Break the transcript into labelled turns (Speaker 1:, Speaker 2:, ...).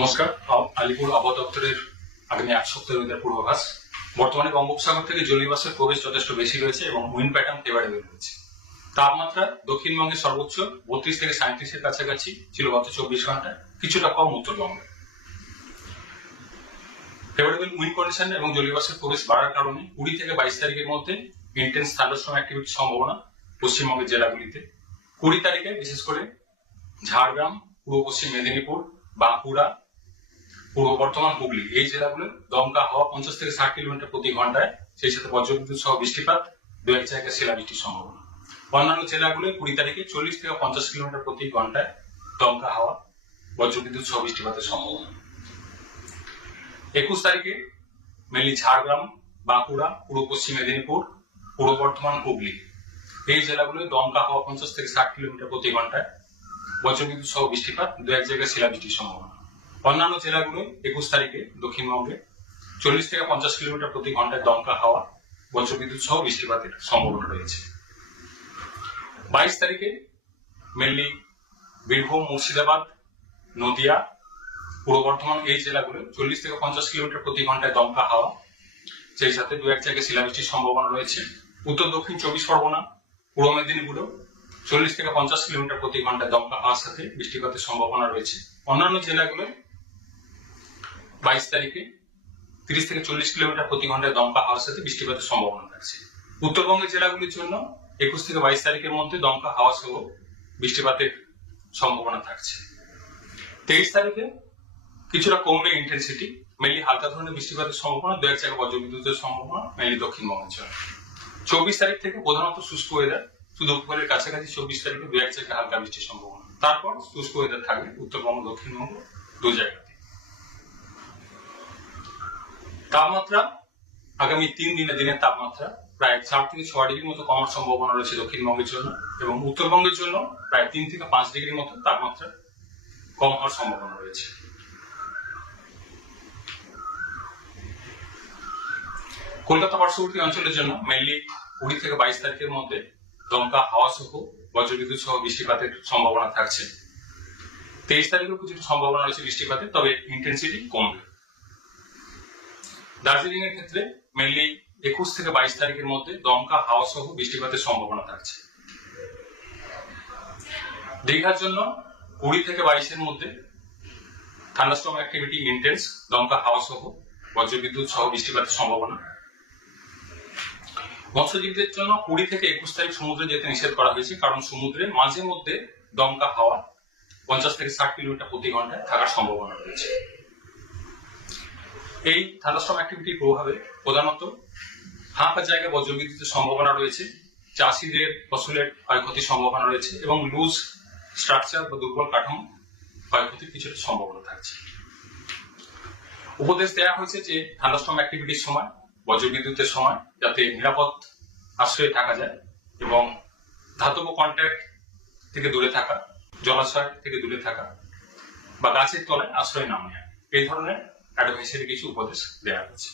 Speaker 1: নমস্কার আলিপুর আবহাওয়া আগামী এক সপ্তাহের ওয়েদার পূর্বাভাস। বর্তমানে বঙ্গোপসাগর থেকে জলীয়বাষ্পের প্রবেশ যথেষ্ট বেশি রয়েছে এবং উইন্ড প্যাটার্ন ফেভারেবল রয়েছে তাপমাত্রা দক্ষিণবঙ্গে সর্বোচ্চ বত্রিশ থেকে সাঁত্রিশের কাছাকাছি ছিল গত চব্বিশ ঘন্টায় কিছুটা কম উত্তরবঙ্গে। ফেভারেবল উইন্ড কন্ডিশন এবং জলীয়বাষ্পের প্রবেশ বাড়ার কারণে কুড়ি থেকে বাইশ তারিখের মধ্যে ইন্টেন্স থান্ডারস্টর্ম অ্যাক্টিভিটির সম্ভাবনা পশ্চিমবঙ্গের জেলাগুলিতে। কুড়ি তারিখে বিশেষ করে ঝাড়গ্রাম, পূর্ব পশ্চিম মেদিনীপুর, বাঁকুড়া পূর্ব বর্ধমান, হুগলি। এই জেলাগুলো দমকা হাওয়া পঞ্চাশ থেকে ষাট কিলোমিটার প্রতি ঘন্টায়, সেই সাথে বজ্রবিদ্যুৎ সহ বৃষ্টিপাত দু এক জায়গায় শিলাবৃষ্টির সম্ভাবনা। অন্যান্য জেলাগুলো কুড়ি তারিখে চল্লিশ থেকে পঞ্চাশ কিলোমিটার প্রতি ঘন্টায় দমকা হাওয়া, বজ্রবিদ্যুৎ সহ বৃষ্টিপাতের সম্ভাবনা। একুশ তারিখে মেনলি ঝাড়গ্রাম, বাঁকুড়া, পূর্ব পশ্চিম মেদিনীপুর, পূর্ব বর্ধমান, হুগলি। এই জেলাগুলো দমকা হাওয়া পঞ্চাশ থেকে ষাট কিলোমিটার প্রতি ঘন্টায় বজ্রবিদ্যুৎ সহ বৃষ্টিপাত দু এক জায়গায় শিলাবৃষ্টির সম্ভাবনা। অন্যান্য জেলাগুলো একুশ তারিখে দক্ষিণবঙ্গে চল্লিশ থেকে পঞ্চাশ কিলোমিটার প্রতি ঘন্টায় দমকা হাওয়া, বজ্রবিদ্যুৎ সহ বৃষ্টিপাতের সম্ভাবনা রয়েছে। বাইশ তারিখে মেনলি বীরভূম, মুর্শিদাবাদ, নদিয়া, পূর্ব বর্ধমান এই জেলাগুলো চল্লিশ থেকে পঞ্চাশ কিলোমিটার প্রতি ঘন্টায় দমকা হাওয়া সেই সাথে দু এক জায়গায় শিলাবৃষ্টির সম্ভাবনা রয়েছে। উত্তর, দক্ষিণ চব্বিশ পরগনা, পূর্ব মেদিনীপুরেও চল্লিশ থেকে পঞ্চাশ কিলোমিটার প্রতি ঘন্টায় দমকা হাওয়ার সাথে বৃষ্টিপাতের সম্ভাবনা রয়েছে। অন্যান্য জেলাগুলো বাইশ তারিখে তিরিশ থেকে চল্লিশ কিলোমিটার প্রতি ঘন্টায় দমকা হাওয়ার সাথে বৃষ্টিপাতের সম্ভাবনা থাকছে। উত্তরবঙ্গের জেলাগুলির জন্য একুশ থেকে বাইশ তারিখের মধ্যে দমকা হাওয়া সহ বৃষ্টিপাতের সম্ভাবনা থাকছে। তেইশ তারিখে কিছুটা কমবে ইন্টেন্সিটি মেনলি হালকা ধরনের বৃষ্টিপাতের সম্ভাবনা দু এক জায়গায় বজ্রবিদ্যুতের সম্ভাবনা মেনলি দক্ষিণবঙ্গের জন্য। চব্বিশ তারিখ থেকে প্রধানত শুষ্ক ওয়েদার শুধু উপকূলের কাছাকাছি চব্বিশ তারিখে দু এক জায়গায় হালকা বৃষ্টির সম্ভাবনা। তারপর শুষ্ক ওয়েদার থাকবে উত্তরবঙ্গ, দক্ষিণবঙ্গ, দু জায়গাতে। তাপমাত্রা, আগামী তিন দিনের দিনের তাপমাত্রা প্রায় চার থেকে ছয় ডিগ্রির মতো কমার সম্ভাবনা রয়েছে দক্ষিণবঙ্গের জন্য এবং উত্তরবঙ্গের জন্য প্রায় তিন থেকে পাঁচ ডিগ্রির মতো তাপমাত্রা কম হওয়ার সম্ভাবনা রয়েছে। কলকাতা পার্শ্ববর্তী অঞ্চলের জন্য মেনলি কুড়ি থেকে বাইশ তারিখের মধ্যে দমকা, হাওয়া সহ বজ্রবিদ্যুৎ সহ বৃষ্টিপাতের সম্ভাবনা থাকছে। তেইশ তারিখেও কিছুটা সম্ভাবনা রয়েছে বৃষ্টিপাতের, তবে ইন্টেন্সিটি কমবে। দার্জিলিং এর ক্ষেত্রে মেনলি একুশ থেকে বাইশ তারিখের মধ্যে দমকা, হাওয়া সহ বৃষ্টিপাতের সম্ভাবনা থাকছে। দীঘার জন্য কুড়ি থেকে বাইশের মধ্যে থান্ডারস্টর্ম অ্যাক্টিভিটি ইন্টেন্স দমকা, হাওয়া সহ বজ্রবিদ্যুৎ সহ বৃষ্টিপাতের সম্ভাবনা। মৎস্যজীবীদের জন্য কুড়ি থেকে একুশ তারিখ সমুদ্রে যেতে নিষেধ করা হয়েছে, কারণ সমুদ্রে মাঝে মধ্যে দমকা, হাওয়া পঞ্চাশ থেকে ষাট কিলোমিটার প্রতি ঘন্টায় থাকার সম্ভাবনা রয়েছে। এই থান্ডারস্টর্ম অ্যাক্টিভিটির প্রভাবে প্রধানত ফাঁকা জায়গায় বজ্রবিদ্যুতের সম্ভাবনা রয়েছে, চাষিদের ফসলের ক্ষয়ক্ষতির সম্ভাবনা রয়েছে এবং লুজ স্ট্রাকচার বা দুর্বল কাঠামো ক্ষয়ক্ষতির কিছুটা সম্ভাবনা থাকছে। উপদেশ দেওয়া হয়েছে যে থান্ডারস্টর্ম অ্যাক্টিভিটির সময়, বজ্রবিদ্যুতের সময় যাতে নিরাপদ আশ্রয়ে থাকা যায় এবং ধাতব কন্ট্যাক্ট থেকে দূরে থাকা, জলাশয় থেকে দূরে থাকা বা গাছের তলায় আশ্রয় না নেওয়া, এই ধরনের অ্যাডভাইসারি কিছু উপদেশ দেওয়া হয়েছে।